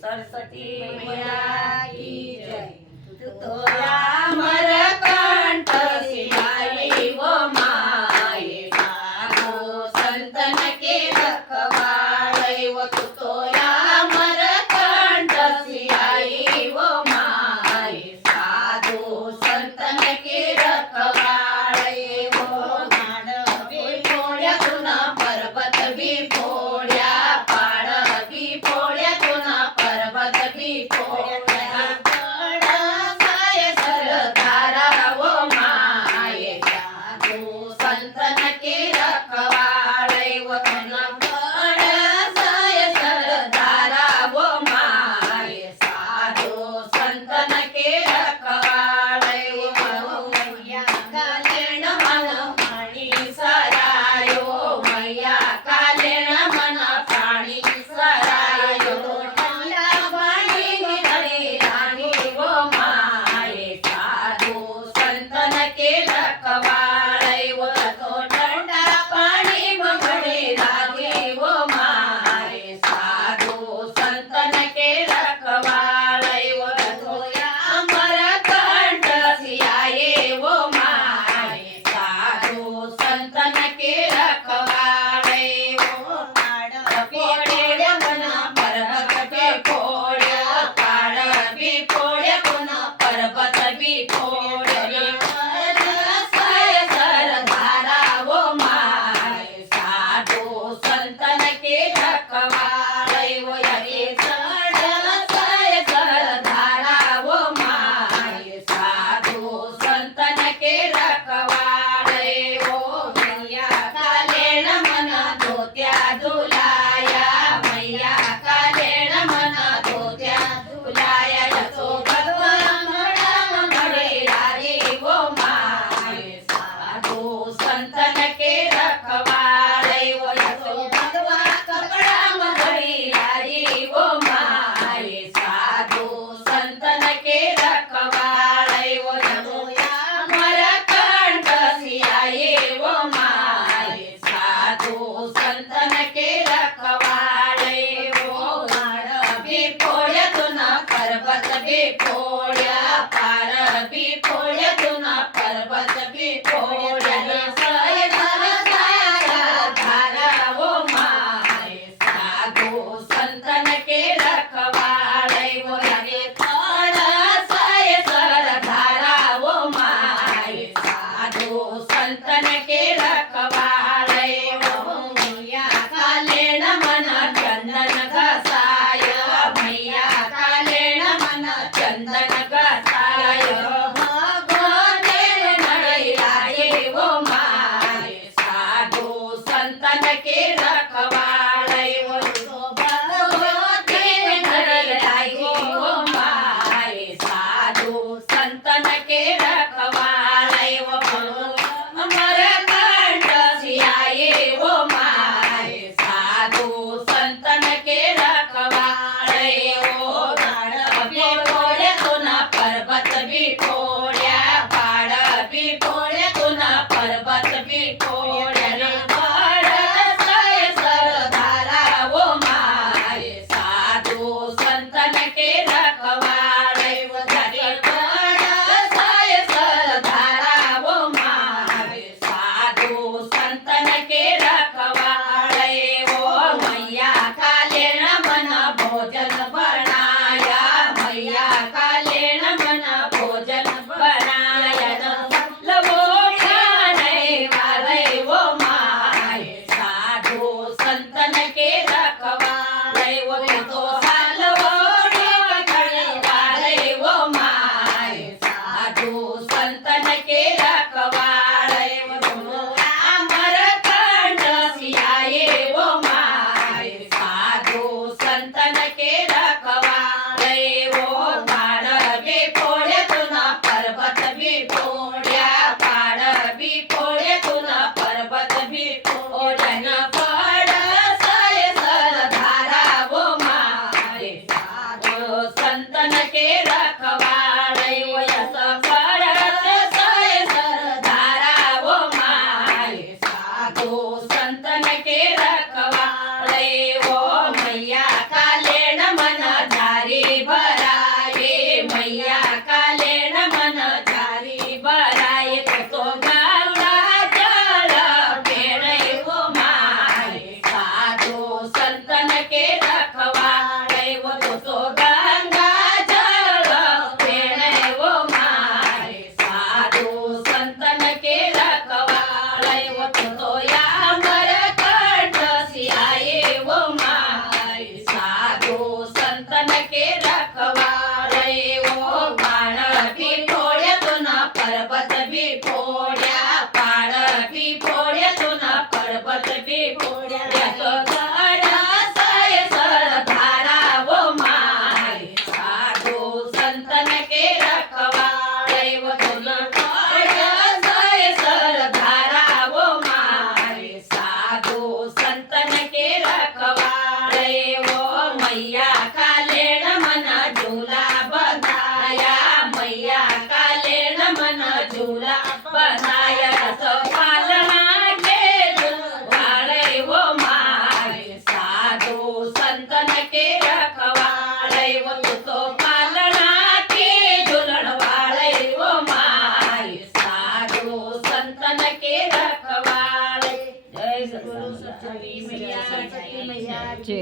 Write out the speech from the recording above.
सरस्वती मैया की जय। तोया अमरकंठ सियाई वो माये साधु संतन के रखवाले वो तोया अमरकंठ सियाई वो माये साधु संतन के रखवाले वो मानवी पोळ्या तुना पर्वत भी पोळ्या पाड भी पोळ्या तुना पर्वत भी पोळ्या पड साय सरदारा वो माये साधु संतन के रखवाले वो तुना पड साय सरदारा वो माये साधु संतन के रखवाले वो मैया कालेण मन पाणी सरायो मैया कालेण मन पाणी सरायो ठंडा पाणी निघळे राणी वो माये साधु संतन के रखवाले वो तो ठंडा पाणी मगळे लागे वो माये साधु संतन के रखवाले वो तो या अमरकंठ सियाये वो माये साधु संतन के रखवाले वो पाड पोळ्या पुन्हा पर्वत भी पोळ्या पाड भी पोळ्या पुन्हा पर्वत भी पोळ्या साय सरदारा वो माये साधु संतन के रखवाले वो यरे चढ साय सरदारा वो माये साधु संतन के रखवाले वो मैया कालेण मन धोत्या धुलाया मैया कालेण मन धोत्या धुलाया जसो भगवान मळे लागे वो माये साधु संतन के रखवाले वो जसो भगवान कपडा मगळी लागे वो माये साधु संतन के रखवाले वो जसो अमरकंठ सियाये वो माये साधु संतन के रखवाले वो झाड भी पोळ्या तुना पर्वत भी पोळ्या पार भी पोळ्या तुना पर्वत भी पोळ्या साय धारा वो माये साधु संतन के रखवाले वो लागे पड साय सरदारा वो माये साधु संतन के रखवाले वो मैया कालेण मन चंदन घसाय मैया कालेण मन चंदन घसाय भगवते नडई लागे वो माये साधु संतन के रखवाले वो भगवते नडई लागे वो माये साधु संतन के रखवाले वो अमरकंठ सियाये वो माये साधु संतन के रखवाले वो झाड भी पोळ्या तुना पर्वत भी पोळ्या पाड भी पोळ्या तुना पर्वत भी पोळ्या पड साय सरदारा वो माये साधु संतन के रखवाले वो झाडे पड साय सरदारा वो माये साधु संतन के रखवाले वो मैया कालेण मन भोजन बनाया मैया कालेण मन भोजन बनाया लवोठाने वाले वो माये साधु संतन के रखवाले वो तो सालवोठाने वाले वो माये साधु संतन के रखवाले वो दोनों अमरकंठ सियाये वो माये साधु संतन के रखवाले वो पाड भी पोळ्या तुना पर्वत भी पोळ्या पाड भी पोळ्या तुना पर्वत भी पोळ्या पड साय सरदारा वो माये साधु संतन के रखवाले वो यस पडत साय सरदारा वो माये साधु संतन के रखवाले वो मैया काले के रखवाड़े वो तो गंगा जल पीने वो मारे साधु संतन के रखवाड़े वो तो यामर कंठ सियाए वो मारे साधु संतन के रखवाड़े वो बाण भी फोड़े तो न पर्वत भी फोड्या पाड भी फोड्या तो न पर्वत भी फोड्या धारा वो मारे साधु संतन के रखवाड़े वो सर धारा वो मारे साधु संतन के रखवाड़े वो मैया का लेण मन झूला बंधाया मैया का लेण मन झूला बंधाया तो पालना के झूलवाड़े वो मारे साधु संतन के रखवाड़े वो तो पालना के झूलवाड़े वो मारे साधु संतन के रखवाड़े जय सद्गुरु सरस्वती मैया की।